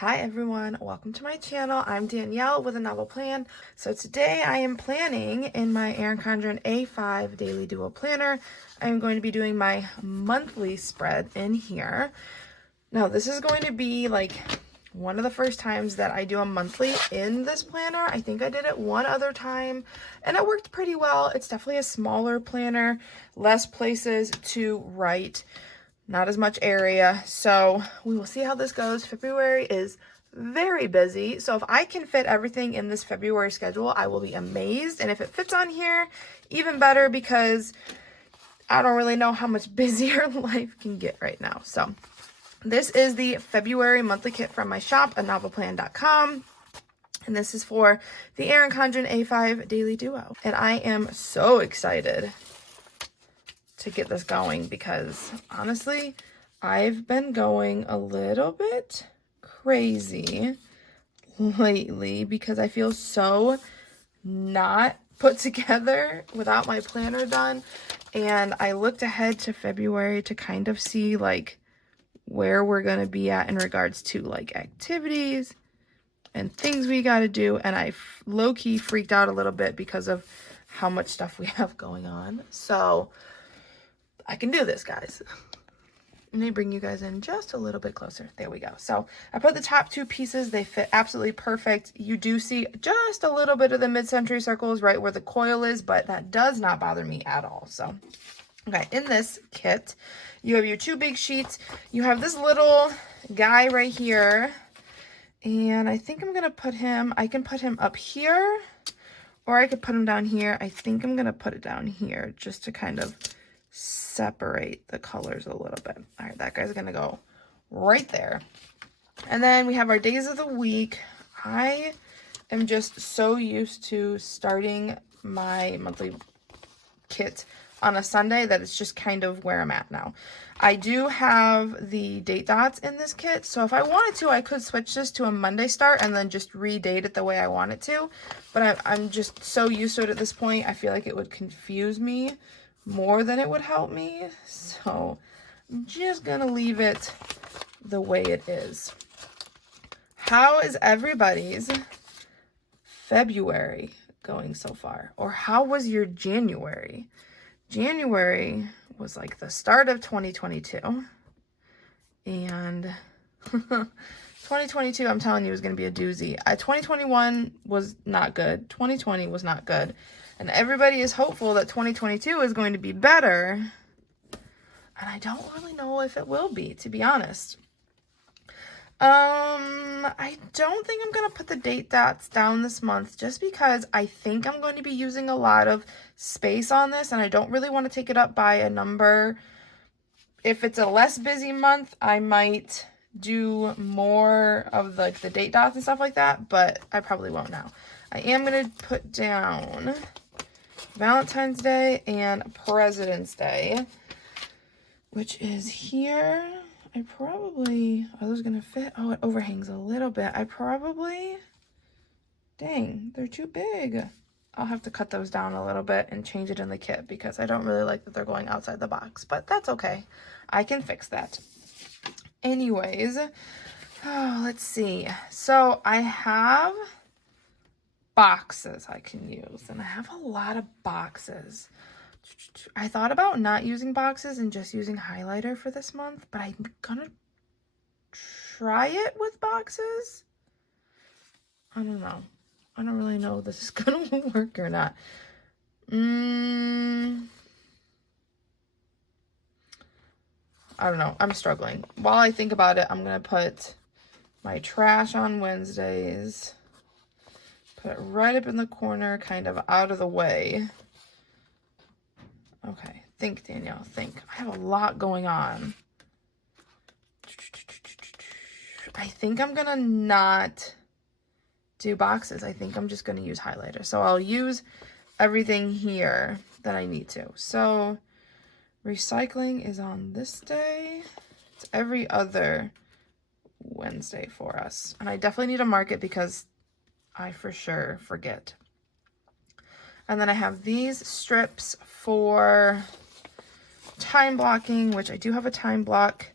Hi everyone, welcome to my channel. I'm Danielle with a novel plan. So today I am planning in my Erin Condren A5 Daily Duo Planner. I'm going to be doing my monthly spread in here. Now this is going to be like one of the first times that I do a monthly in this planner. I think I did it one other time and it worked pretty well. It's definitely a smaller planner, less places to write, not as much area. So we will see how this goes. February is very busy. So if I can fit everything in this February schedule, I will be amazed. And if it fits on here, even better, because I don't really know how much busier life can get right now. So this is the February monthly kit from my shop, anovelplan.com. And this is for the Erin Condren A5 Daily Duo. And I am so excited to get this going because honestly, I've been going a little bit crazy lately because I feel so not put together without my planner done. And I looked ahead to February to kind of see like where we're going to be at in regards to like activities and things we got to do. And I low-key freaked out a little bit because of how much stuff we have going on. So I can do this, guys. Let me bring you guys in just a little bit closer. There we go. So I put the top two pieces. They fit absolutely perfect. You do see just a little bit of the mid-century circles right where the coil is, but that does not bother me at all. So, okay, in this kit, you have your two big sheets. You have this little guy right here. And I think I'm going to put him, I can put him up here, or I could put him down here. I think I'm going to put it down here just to kind of separate the colors a little bit. All right, that guy's gonna go right there. And then we have our days of the week. I am just so used to starting my monthly kit on a Sunday that it's just kind of where I'm at now. I do have the date dots in this kit, so if I wanted to, I could switch this to a Monday start and then just redate it the way I want it to. But I'm just so used to it at this point, I feel like it would confuse me more than it would help me. So I'm just gonna leave it the way it is. How is everybody's February going so far? Or how was your January? January was like the start of 2022. And 2022, I'm telling you, is going to be a doozy. 2021 was not good. 2020 was not good. And everybody is hopeful that 2022 is going to be better. And I don't really know if it will be, to be honest. I don't think I'm going to put the date dots down this month just because I think I'm going to be using a lot of space on this and I don't really want to take it up by a number. If it's a less busy month, I might do more of like the date dots and stuff like that, but I probably won't now. I am going to put down Valentine's Day and President's Day, which is here. I probably, are those going to fit? Oh, it overhangs a little bit. Dang, they're too big. I'll have to cut those down a little bit and change it in the kit because I don't really like that they're going outside the box, but that's okay. I can fix that. Anyways, oh, let's see. So I have boxes I can use, and I have a lot of boxes. I thought about not using boxes and just using highlighter for this month, but I'm gonna try it with boxes. I don't know. I don't really know if this is gonna work or not. I don't know. I'm struggling. While I think about it, I'm gonna put my trash on Wednesdays. Put it right up in the corner, kind of out of the way. Okay, think, Danielle, think. I have a lot going on. I think I'm gonna not do boxes. I think I'm just gonna use highlighter. So I'll use everything here that I need to. So recycling is on this day. It's every other Wednesday for us. And I definitely need to mark it because I for sure forget. And then I have these strips for time blocking, which I do have a time block.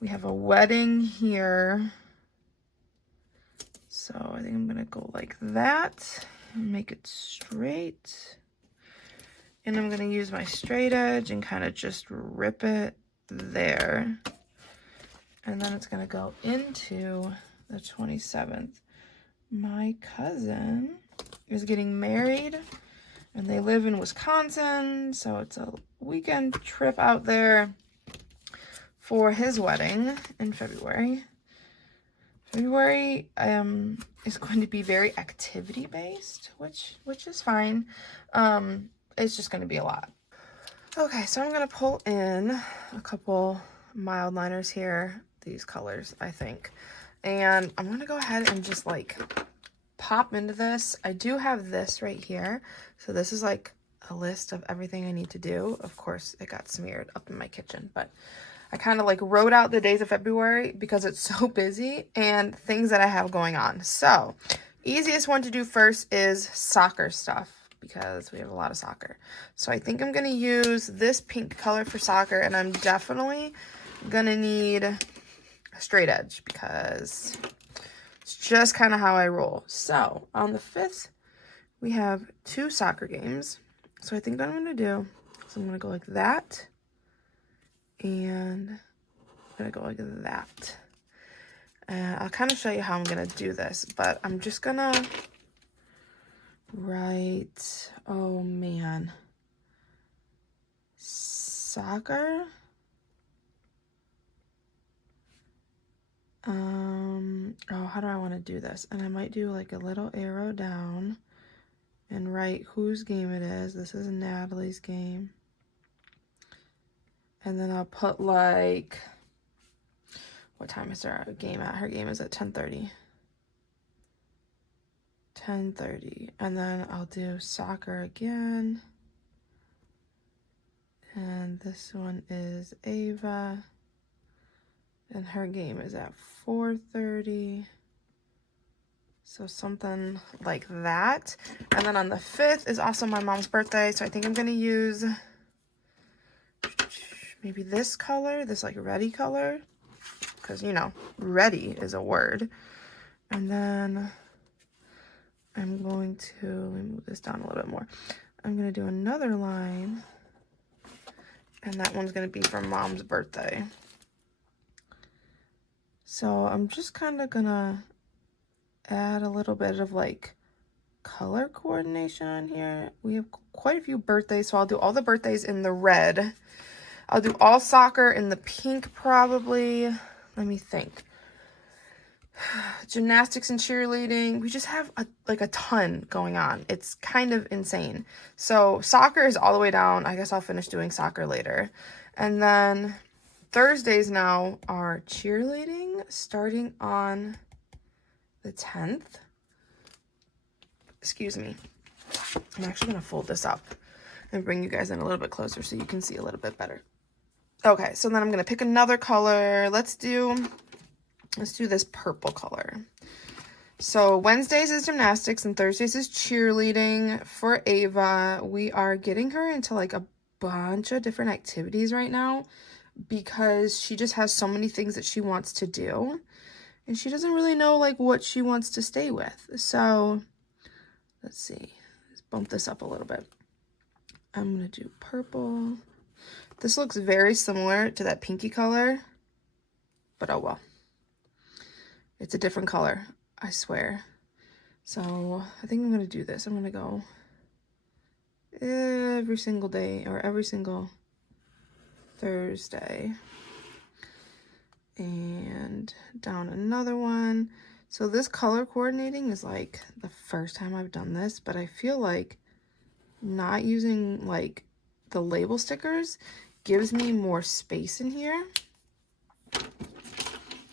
We have a wedding here. So I think I'm gonna go like that and make it straight. And I'm gonna use my straight edge and kind of just rip it there. And then it's gonna go into the 27th. My cousin is getting married and they live in Wisconsin. So it's a weekend trip out there for his wedding in February. February is going to be very activity based, which is fine. It's just going to be a lot. Okay, so I'm going to pull in a couple mild liners here, these colors, I think. And I'm going to go ahead and just like pop into this. I do have this right here. So this is like a list of everything I need to do. Of course, it got smeared up in my kitchen, but I kind of like wrote out the days of February because it's so busy and things that I have going on. So easiest one to do first is soccer stuff because we have a lot of soccer. So I think I'm going to use this pink color for soccer, and I'm definitely going to need a straight edge because it's just kind of how I roll. So on the 5th, we have 2 soccer games. So I think what I'm going to do is I'm going to go like that. And I'm going to go like that. And I'll kind of show you how I'm going to do this. But I'm just going to write, oh man, soccer. Oh, how do I want to do this? And I might do like a little arrow down and write whose game it is. This is Natalie's game. And then I'll put like, what time is our game at? Her game is at 10:30. 10:30. And then I'll do soccer again. And this one is Ava. And her game is at 4:30. So something like that. And then on the 5th is also my mom's birthday. So I think I'm going to use maybe this color, this like ready color, because you know, ready is a word. And then I'm going to, let me move this down a little bit more. I'm going to do another line, and that one's going to be for mom's birthday. So I'm just kind of going to add a little bit of like color coordination on here. We have quite a few birthdays, so I'll do all the birthdays in the red. I'll do all soccer in the pink probably. Let me think. Gymnastics and cheerleading. We just have a ton going on. It's kind of insane. So soccer is all the way down. I guess I'll finish doing soccer later. And then Thursdays now are cheerleading starting on the 10th. Excuse me. I'm actually going to fold this up and bring you guys in a little bit closer so you can see a little bit better. Okay, so then I'm going to pick another color. Let's do this purple color. So Wednesdays is gymnastics and Thursdays is cheerleading for Ava. We are getting her into like a bunch of different activities right now because she just has so many things that she wants to do and she doesn't really know like what she wants to stay with. So let's see, let's bump this up a little bit. I'm going to do purple. This looks very similar to that pinky color, but oh well. It's a different color, I swear. So I think I'm going to do this. I'm going to go every single day or every single Thursday. And down another one. So this color coordinating is like the first time I've done this, but I feel like not using like the label stickers gives me more space in here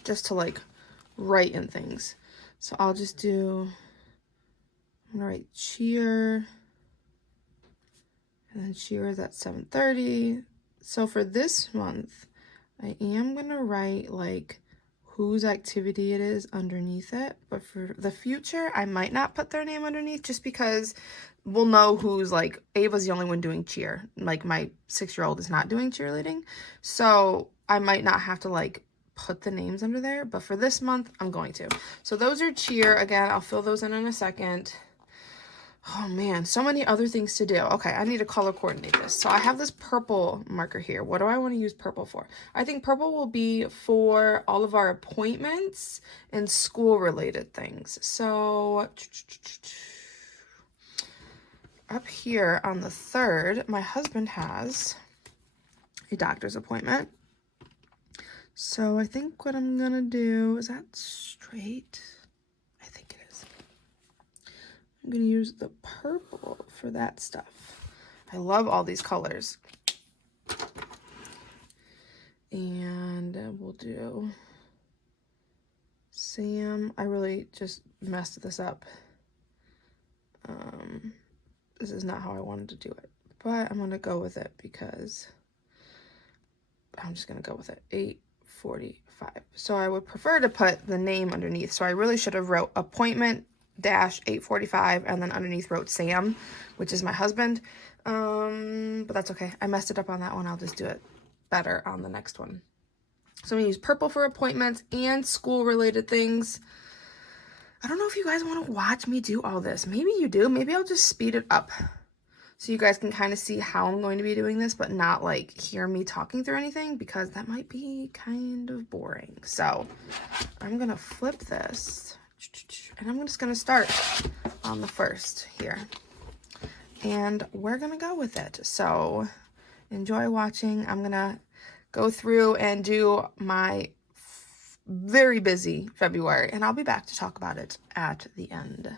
just to like write in things. So I'll just do, I'm gonna write cheer, and then cheer is at 7:30. So for this month, I am gonna write like whose activity it is underneath it, but for the future, I might not put their name underneath just because we'll know who's like, Ava's the only one doing cheer. Like my 6-year-old is not doing cheerleading. So I might not have to like put the names under there, but for this month, I'm going to. So those are cheer. Again, I'll fill those in a second. Oh man, so many other things to do. Okay, I need to color coordinate this. So I have this purple marker here. What do I want to use purple for? I think purple will be for all of our appointments and school related things. So up here on the 3rd, my husband has a doctor's appointment. So I think what I'm gonna do, is that straight? I think it is. I'm gonna use the purple for that stuff. I love all these colors. And we'll do Sam. I really just messed this up. This is not how I wanted to do it, but I'm gonna go with it because I'm just gonna go with it. 8:45. So I would prefer to put the name underneath. So I really should have wrote appointment dash 8:45 and then underneath wrote Sam, which is my husband. But that's okay. I messed it up on that one. I'll just do it better on the next one. So I'm gonna use purple for appointments and school related things. I don't know if you guys want to watch me do all this. Maybe you do. Maybe I'll just speed it up so you guys can kind of see how I'm going to be doing this, but not like hear me talking through anything, because that might be kind of boring. So I'm going to flip this and I'm just going to start on the 1st here. And we're going to go with it. So enjoy watching. I'm going to go through and do my very busy February, and I'll be back to talk about it at the end.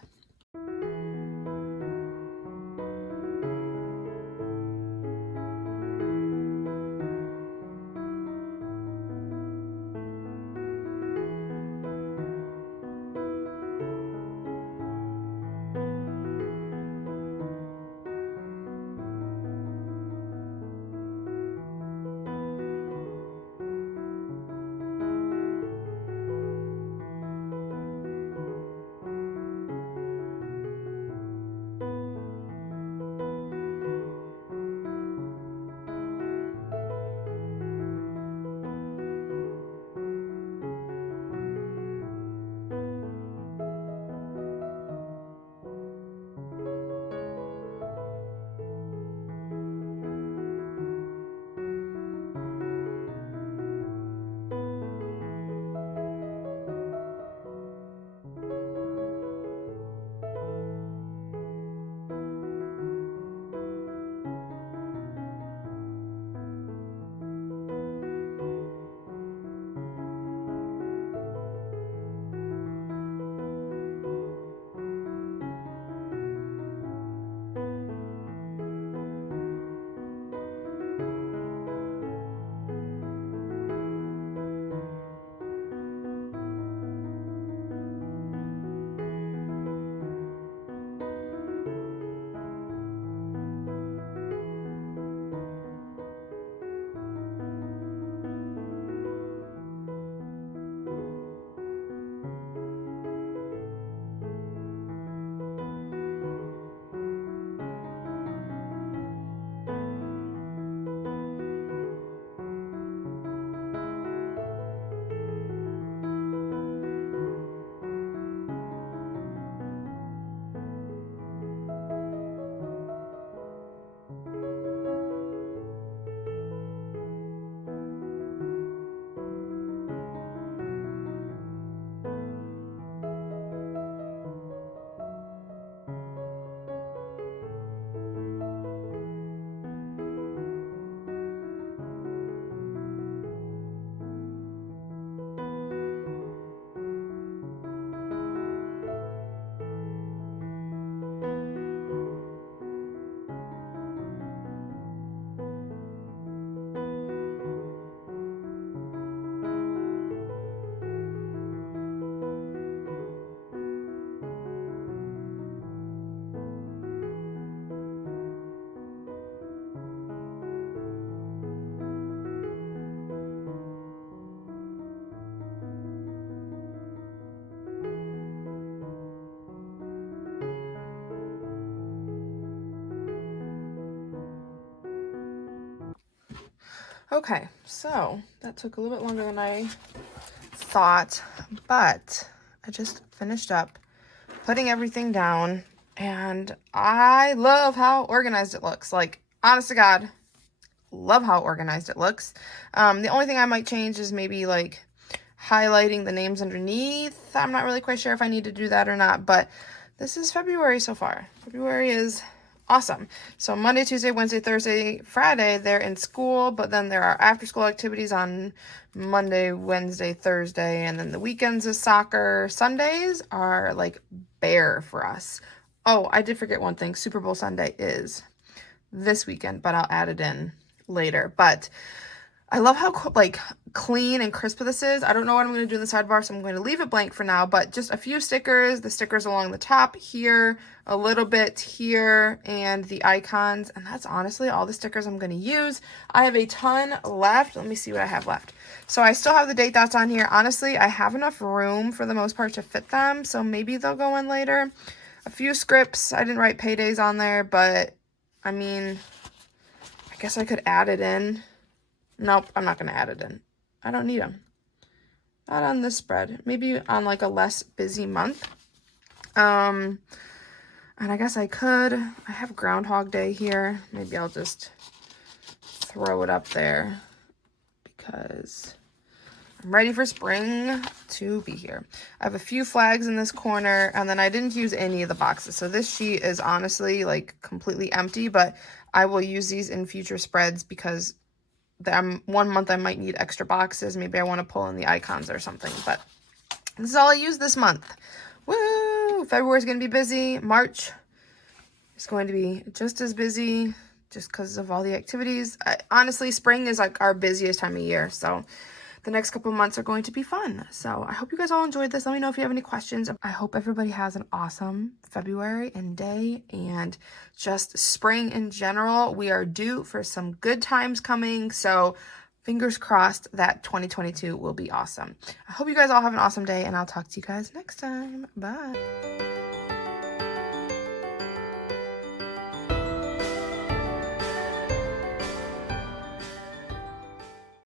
Okay, so that took a little bit longer than I thought, but I just finished up putting everything down, and I love how organized it looks. Like, honest to God, love how organized it looks. The only thing I might change is maybe like highlighting the names underneath. I'm not really quite sure if I need to do that or not, but this is February so far. February is awesome. So Monday, Tuesday, Wednesday, Thursday, Friday, they're in school, but then there are after school activities on Monday, Wednesday, Thursday, and then the weekends is soccer. Sundays are like bare for us. Oh, I did forget one thing. Super Bowl Sunday is this weekend, but I'll add it in later. But I love how like clean and crisp this is. I don't know what I'm going to do in the sidebar, so I'm going to leave it blank for now, but just a few stickers, the stickers along the top here, a little bit here, and the icons. And that's honestly all the stickers I'm going to use. I have a ton left. Let me see what I have left. So I still have the date dots on here. Honestly, I have enough room for the most part to fit them, so maybe they'll go in later. A few scripts. I didn't write paydays on there, but I mean, I guess I could add it in. Nope, I'm not going to add it in. I don't need them. Not on this spread. Maybe on like a less busy month. And I guess I could. I have Groundhog Day here. Maybe I'll just throw it up there because I'm ready for spring to be here. I have a few flags in this corner, and then I didn't use any of the boxes. So this sheet is honestly like completely empty, but I will use these in future spreads because 1 month I might need extra boxes. Maybe I want to pull in the icons or something, but this is all I use this month. Woo! February is going to be busy. March is going to be just as busy just because of all the activities. Honestly, spring is like our busiest time of year, so the next couple months are going to be fun. So I hope you guys all enjoyed this. Let me know if you have any questions. I hope everybody has an awesome February and day and just spring in general. We are due for some good times coming. So fingers crossed that 2022 will be awesome. I hope you guys all have an awesome day, and I'll talk to you guys next time. Bye.